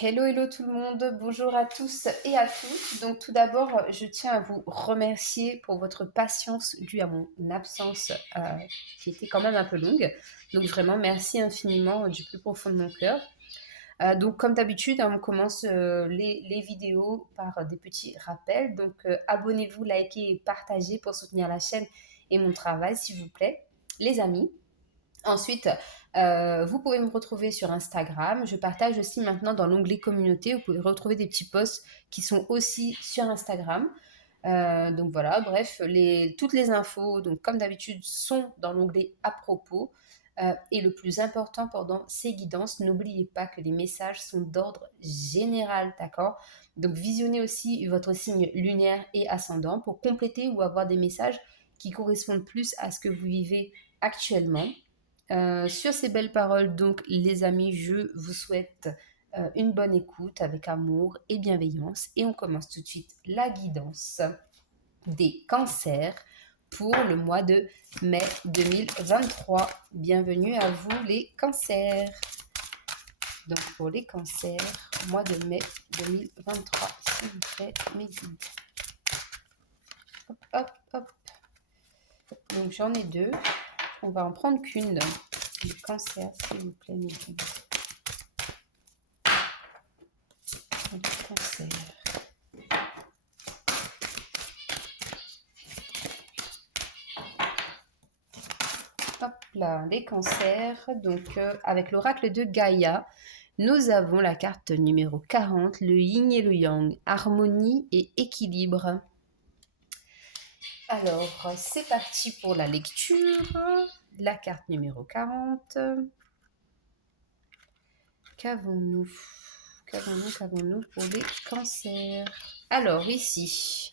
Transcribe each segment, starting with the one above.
Hello, hello tout le monde, bonjour à tous et à toutes. Donc tout d'abord, je tiens à vous remercier pour votre patience due à mon absence qui était quand même un peu longue. Donc vraiment, merci infiniment du plus profond de mon cœur. Donc comme d'habitude, on commence les vidéos par des petits rappels. Donc abonnez-vous, likez et partagez pour soutenir la chaîne et mon travail, s'il vous plaît, les amis. Ensuite, vous pouvez me retrouver sur Instagram. Je partage aussi maintenant dans l'onglet communauté. Vous pouvez retrouver des petits posts qui sont aussi sur Instagram. Donc voilà, bref, toutes les infos, donc comme d'habitude, sont dans l'onglet à propos. Et le plus important pendant ces guidances, n'oubliez pas que les messages sont d'ordre général, d'accord? Donc visionnez aussi votre signe lunaire et ascendant pour compléter ou avoir des messages qui correspondent plus à ce que vous vivez actuellement. Sur ces belles paroles, donc, les amis, je vous souhaite une bonne écoute avec amour et bienveillance. Et on commence tout de suite la guidance des cancers pour le mois de mai 2023. Bienvenue à vous, les cancers. Donc, pour les cancers, mois de mai 2023, s'il vous plaît, mes guides. Hop, hop, hop. Donc, j'en ai deux. On va en prendre qu'une. Les cancers, s'il vous plaît, mes guides. Le cancer. Hop là, les cancers. Donc, avec l'oracle de Gaïa, nous avons la carte numéro 40, le yin et le yang, harmonie et équilibre. Alors, c'est parti pour la lecture. La carte numéro 40. Qu'avons-nous pour les cancers? Alors, ici,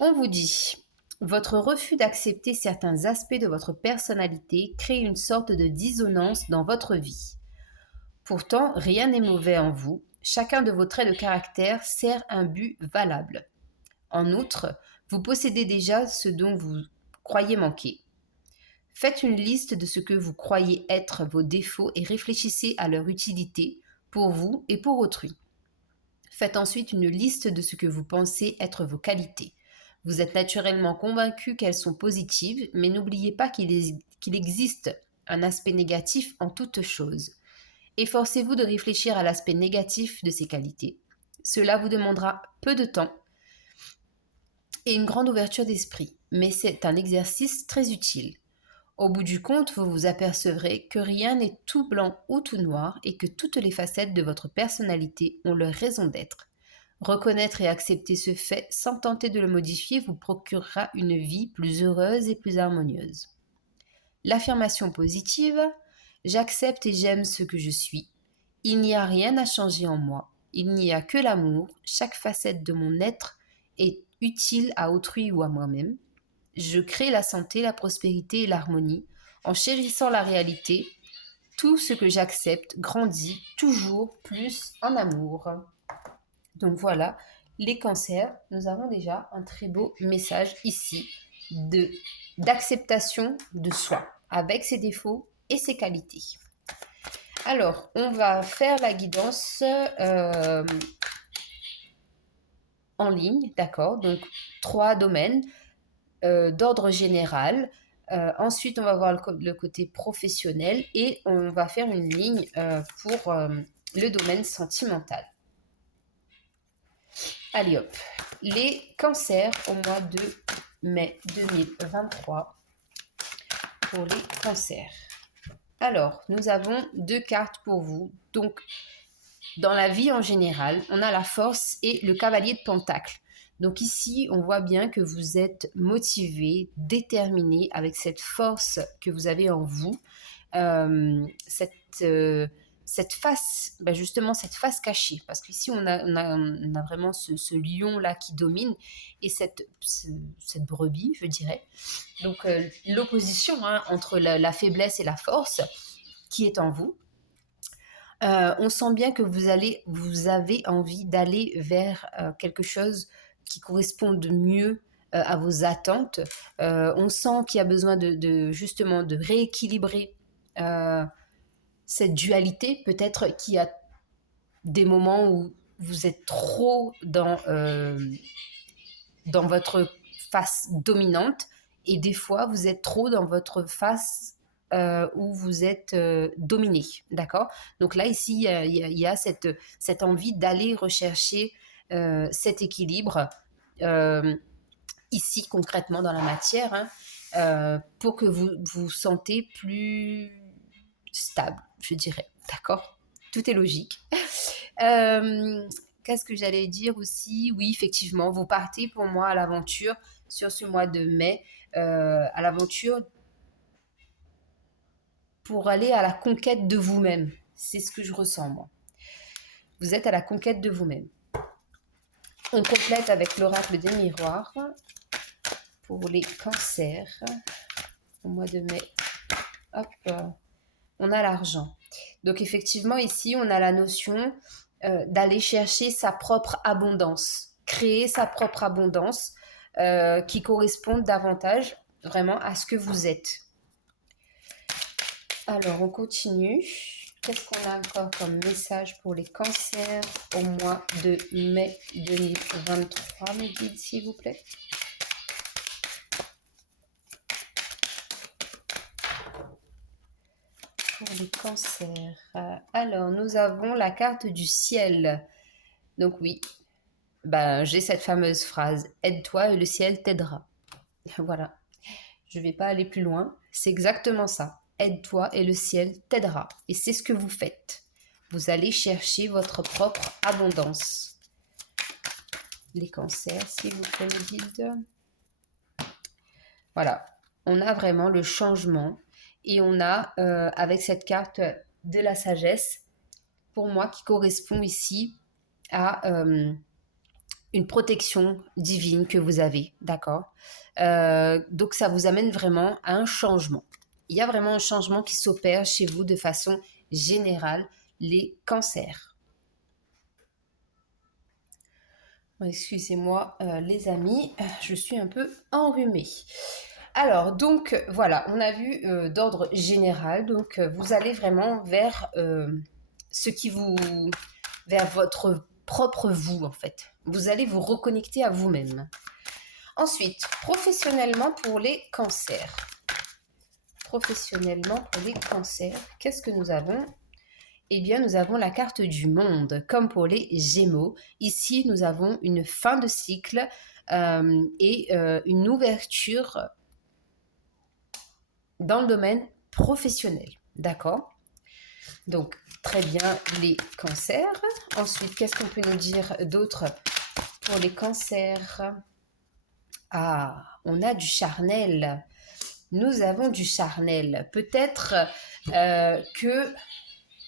on vous dit, votre refus d'accepter certains aspects de votre personnalité crée une sorte de dissonance dans votre vie. Pourtant, rien n'est mauvais en vous, chacun de vos traits de caractère sert un but valable. En outre, vous possédez déjà ce dont vous croyez manquer. Faites une liste de ce que vous croyez être vos défauts et réfléchissez à leur utilité pour vous et pour autrui. Faites ensuite une liste de ce que vous pensez être vos qualités. Vous êtes naturellement convaincu qu'elles sont positives, mais n'oubliez pas qu'il existe un aspect négatif en toute chose. Efforcez-vous de réfléchir à l'aspect négatif de ces qualités. Cela vous demandera peu de temps et une grande ouverture d'esprit, mais c'est un exercice très utile. Au bout du compte, vous vous apercevrez que rien n'est tout blanc ou tout noir et que toutes les facettes de votre personnalité ont leur raison d'être. Reconnaître et accepter ce fait sans tenter de le modifier vous procurera une vie plus heureuse et plus harmonieuse. L'affirmation positive, j'accepte et j'aime ce que je suis. Il n'y a rien à changer en moi. Il n'y a que l'amour. Chaque facette de mon être est utile à autrui ou à moi-même. Je crée la santé, la prospérité et l'harmonie en chérissant la réalité. Tout ce que j'accepte grandit toujours plus en amour. Donc voilà, les cancers, nous avons déjà un très beau message ici d'acceptation de soi, avec ses défauts et ses qualités. Alors, on va faire la guidance en ligne, d'accord? Donc, 3 domaines d'ordre général. Ensuite, on va voir le côté professionnel et on va faire une ligne pour le domaine sentimental. Allez hop, les cancers au mois de mai 2023 pour les cancers. Alors, nous avons 2 cartes pour vous. Donc, dans la vie en général, on a la force et le cavalier de Pentacle. Donc ici, on voit bien que vous êtes motivé, déterminé avec cette force que vous avez en vous, cette face, justement cette face cachée. Parce qu'ici, on a vraiment ce lion-là qui domine et cette brebis, je dirais. Donc l'opposition entre la faiblesse et la force qui est en vous. On sent bien que vous avez envie d'aller vers quelque chose qui corresponde mieux à vos attentes. On sent qu'il y a besoin justement de rééquilibrer cette dualité peut-être qui a des moments où vous êtes trop dans votre face dominante et des fois vous êtes trop dans votre face où vous êtes dominé, d'accord? Donc là, ici, il y a cette envie d'aller rechercher cet équilibre ici concrètement dans la matière, hein, pour que vous vous sentez plus stable, je dirais, d'accord? Tout est logique. Euh, Qu'est-ce que j'allais dire aussi? Oui, effectivement, vous partez pour moi à l'aventure sur ce mois de mai, à l'aventure pour aller à la conquête de vous-même. C'est ce que je ressens, moi. Vous êtes à la conquête de vous-même. On complète avec l'oracle des miroirs pour les cancers au mois de mai. Hop, on a l'argent. Donc effectivement, ici, on a la notion d'aller chercher sa propre abondance, créer sa propre abondance qui corresponde davantage vraiment à ce que vous êtes. Alors, on continue. Qu'est-ce qu'on a encore comme message pour les cancers au mois de mai 2023, mes guides, s'il vous plaît? Pour les cancers. Alors, nous avons la carte du ciel. Donc oui, ben, j'ai cette fameuse phrase « Aide-toi et le ciel t'aidera ». Voilà, je ne vais pas aller plus loin. C'est exactement ça. Aide-toi et le ciel t'aidera. Et c'est ce que vous faites. Vous allez chercher votre propre abondance. Les cancers, s'il vous plaît, mes guides. Voilà, on a vraiment le changement. Et on a, avec cette carte de la sagesse, pour moi, qui correspond ici à une protection divine que vous avez, d'accord? Donc ça vous amène vraiment à un changement. Il y a vraiment un changement qui s'opère chez vous de façon générale, les cancers. Excusez-moi les amis, je suis un peu enrhumée. Alors, donc voilà, on a vu d'ordre général, donc vous allez vraiment vers ce qui vous... vers votre propre vous en fait. Vous allez vous reconnecter à vous-même. Ensuite, professionnellement pour les cancers. Professionnellement pour les cancers, qu'est-ce que nous avons? Eh bien, nous avons la carte du monde, comme pour les Gémeaux. Ici, nous avons une fin de cycle et une ouverture dans le domaine professionnel. D'accord? Donc, très bien, les cancers. Ensuite, qu'est-ce qu'on peut nous dire d'autre pour les cancers? Ah, on a du charnel. Nous avons du charnel. Peut-être que...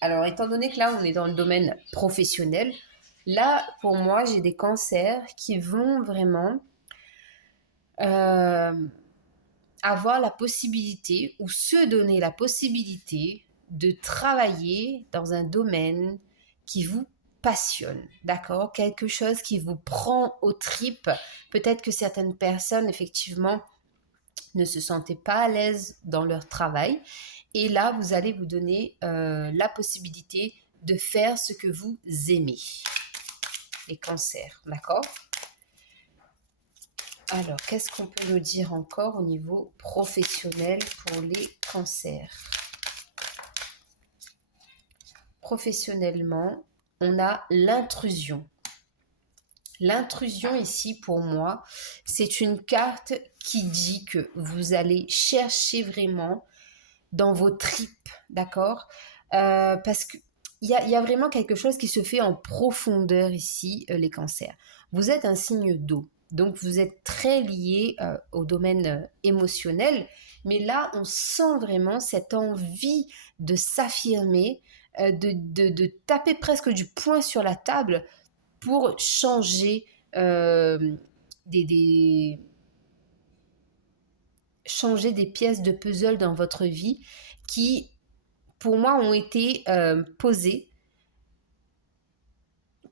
Alors, étant donné que là, on est dans le domaine professionnel, là, pour moi, j'ai des cancers qui vont vraiment avoir la possibilité ou se donner la possibilité de travailler dans un domaine qui vous passionne, d'accord? Quelque chose qui vous prend aux tripes. Peut-être que certaines personnes, effectivement, ne se sentaient pas à l'aise dans leur travail. Et là, vous allez vous donner la possibilité de faire ce que vous aimez. Les cancers, d'accord? Alors, qu'est-ce qu'on peut nous dire encore au niveau professionnel pour les cancers? Professionnellement, on a l'intrusion. L'intrusion ici, pour moi, c'est une carte qui dit que vous allez chercher vraiment dans vos tripes, d'accord? Parce qu'il y a vraiment quelque chose qui se fait en profondeur ici, les cancers. Vous êtes un signe d'eau, donc vous êtes très lié au domaine émotionnel, mais là, on sent vraiment cette envie de s'affirmer, de taper presque du poing sur la table pour changer des changer des pièces de puzzle dans votre vie qui, pour moi, ont été posées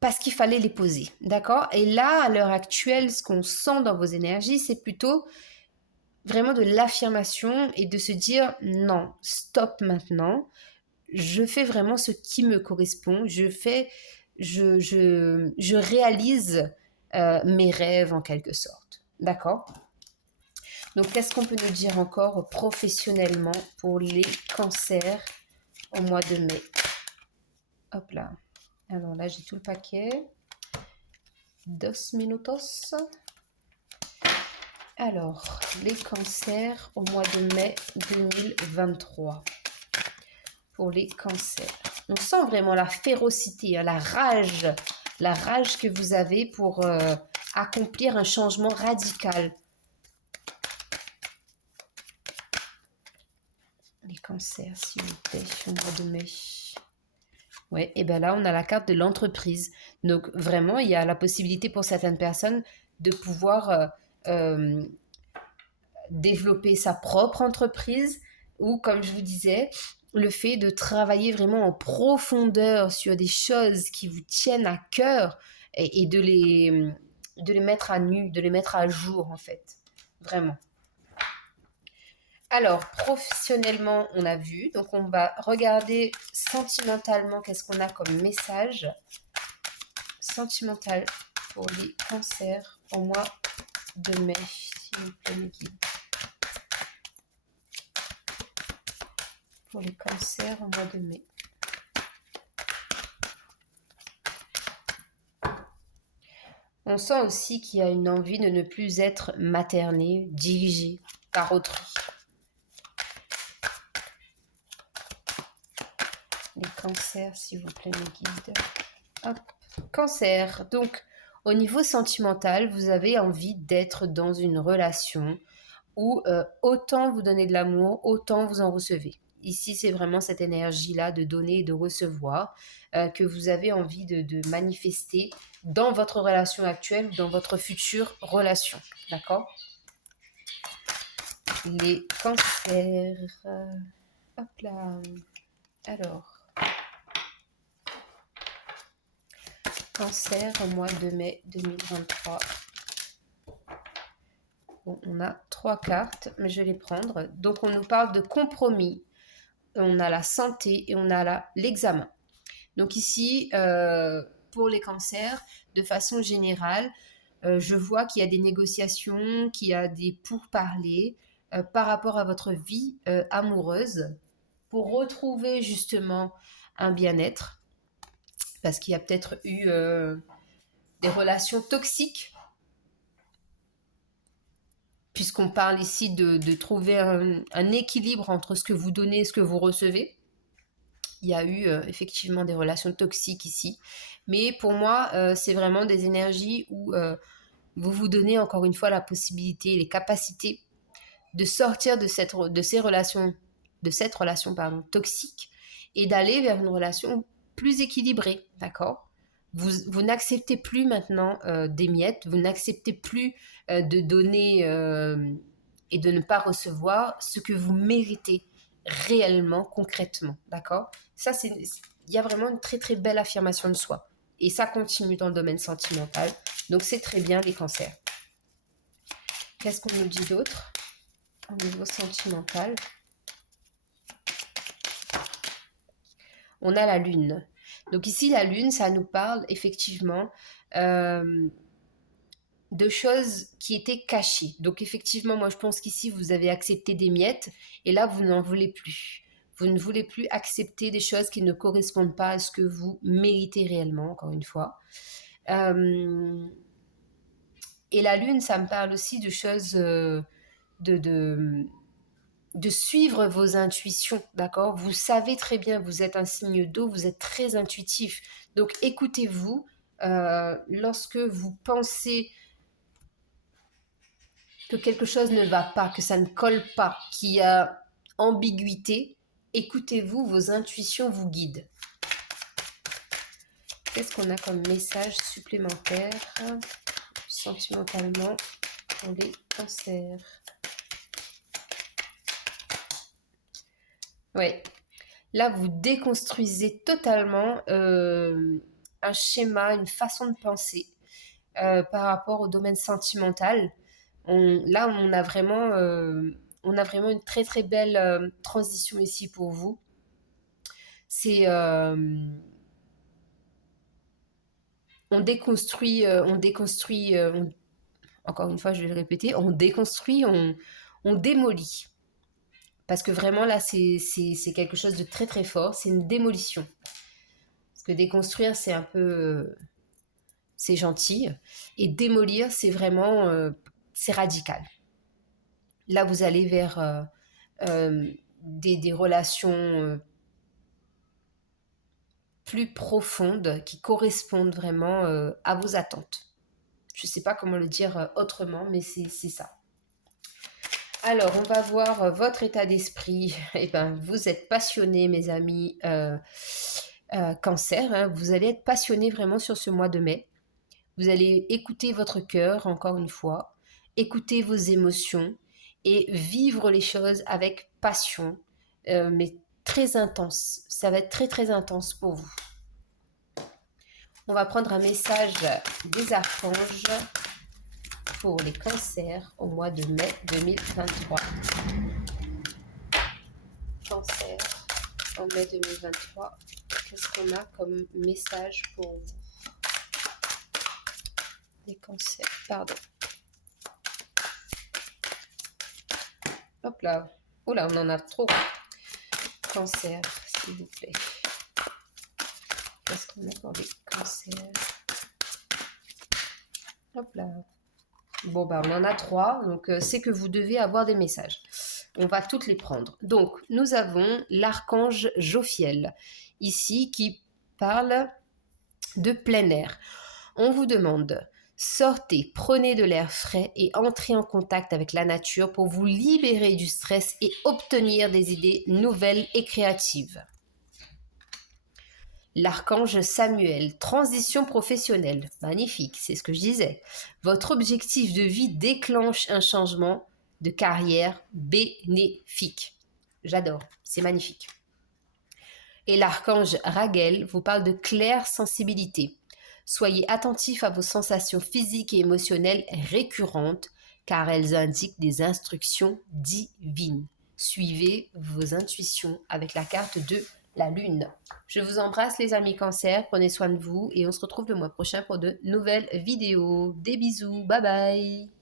parce qu'il fallait les poser, d'accord? Et là, à l'heure actuelle, ce qu'on sent dans vos énergies, c'est plutôt vraiment de l'affirmation et de se dire non, stop maintenant, je fais vraiment ce qui me correspond, je fais je réalise mes rêves en quelque sorte. D'accord? Donc, qu'est-ce qu'on peut nous dire encore professionnellement pour les cancers au mois de mai? Hop là. Alors là, j'ai tout le paquet. 2 minutos. Alors, les cancers au mois de mai 2023. Pour les cancers. On sent vraiment la férocité, hein, la rage que vous avez pour accomplir un changement radical. Les cancers, s'il vous plaît, au mois de mai. Ouais, et bien là, on a la carte de l'entreprise. Donc, vraiment, il y a la possibilité pour certaines personnes de pouvoir euh, développer sa propre entreprise ou, comme je vous disais, le fait de travailler vraiment en profondeur sur des choses qui vous tiennent à cœur et de les mettre à nu, de les mettre à jour, en fait. Vraiment. Alors, professionnellement, on a vu. Donc, on va regarder sentimentalement qu'est-ce qu'on a comme message. Sentimental pour les cancers au mois de mai, s'il vous plaît, mes guides. Pour les cancers au mois de mai. On sent aussi qu'il y a une envie de ne plus être materné, dirigé par autrui. Les cancers, s'il vous plaît, mes guides. Hop. Cancer. Donc, au niveau sentimental, vous avez envie d'être dans une relation où autant vous donnez de l'amour, autant vous en recevez. Ici, c'est vraiment cette énergie-là de donner et de recevoir que vous avez envie de manifester dans votre relation actuelle ou dans votre future relation. D'accord? Les cancers. Hop là. Alors. Cancer au mois de mai 2023. Bon, on a 3 cartes, mais je vais les prendre. Donc, on nous parle de compromis. On a la santé et on a l'examen. Donc ici, pour les cancers, de façon générale, je vois qu'il y a des négociations, qu'il y a des pourparlers par rapport à votre vie amoureuse pour retrouver justement un bien-être. Parce qu'il y a peut-être eu des relations toxiques, puisqu'on parle ici de trouver un équilibre entre ce que vous donnez et ce que vous recevez. Il y a eu effectivement des relations toxiques ici. Mais pour moi, c'est vraiment des énergies où vous vous donnez encore une fois la possibilité, les capacités de sortir de cette relation toxique et d'aller vers une relation plus équilibrée, d'accord? Vous n'acceptez plus maintenant des miettes, vous n'acceptez plus de donner et de ne pas recevoir ce que vous méritez réellement, concrètement, d'accord? Ça, il y a vraiment une très très belle affirmation de soi. Et ça continue dans le domaine sentimental. Donc c'est très bien les cancers. Qu'est-ce qu'on nous dit d'autre au niveau sentimental? On a la lune. Donc ici, la lune, ça nous parle effectivement de choses qui étaient cachées. Donc effectivement, moi je pense qu'ici, vous avez accepté des miettes et là, vous n'en voulez plus. Vous ne voulez plus accepter des choses qui ne correspondent pas à ce que vous méritez réellement, encore une fois. Et la lune, ça me parle aussi de choses de suivre vos intuitions, d'accord? Vous savez très bien, vous êtes un signe d'eau, vous êtes très intuitif. Donc écoutez-vous lorsque vous pensez que quelque chose ne va pas, que ça ne colle pas, qu'il y a ambiguïté, écoutez-vous, vos intuitions vous guident. Qu'est-ce qu'on a comme message supplémentaire sentimentalement pour les cancers? Ouais. Là, vous déconstruisez totalement un schéma, une façon de penser par rapport au domaine sentimental. Là, on a vraiment une très très belle transition ici pour vous. C'est encore une fois, je vais le répéter, on déconstruit, on démolit. Parce que vraiment, là, c'est quelque chose de très, très fort. C'est une démolition. Parce que déconstruire, c'est un peu... c'est gentil. Et démolir, c'est vraiment... c'est radical. Là, vous allez vers des relations plus profondes qui correspondent vraiment à vos attentes. Je ne sais pas comment le dire autrement, mais c'est ça. Alors, on va voir votre état d'esprit. Eh ben, vous êtes passionné, mes amis, Cancer. Hein. Vous allez être passionné vraiment sur ce mois de mai. Vous allez écouter votre cœur, encore une fois, écouter vos émotions et vivre les choses avec passion, mais très intense. Ça va être très, très intense pour vous. On va prendre un message des archanges pour les cancers au mois de mai 2023. Cancer en mai 2023. Qu'est-ce qu'on a comme message pour vous? Les cancers, pardon. Hop là. Oh là, on en a trop. Cancer, s'il vous plaît. Qu'est-ce qu'on a pour les cancers? Hop là. Bon, bah, on en a 3, donc c'est que vous devez avoir des messages. On va toutes les prendre. Donc, nous avons l'archange Jophiel, ici, qui parle de plein air. On vous demande, sortez, prenez de l'air frais et entrez en contact avec la nature pour vous libérer du stress et obtenir des idées nouvelles et créatives. L'archange Samuel, transition professionnelle. Magnifique, c'est ce que je disais. Votre objectif de vie déclenche un changement de carrière bénéfique. J'adore, c'est magnifique. Et l'archange Raguel vous parle de claire sensibilité. Soyez attentif à vos sensations physiques et émotionnelles récurrentes car elles indiquent des instructions divines. Suivez vos intuitions avec la carte de la lune. Je vous embrasse les amis Cancer, prenez soin de vous et on se retrouve le mois prochain pour de nouvelles vidéos. Des bisous, bye bye.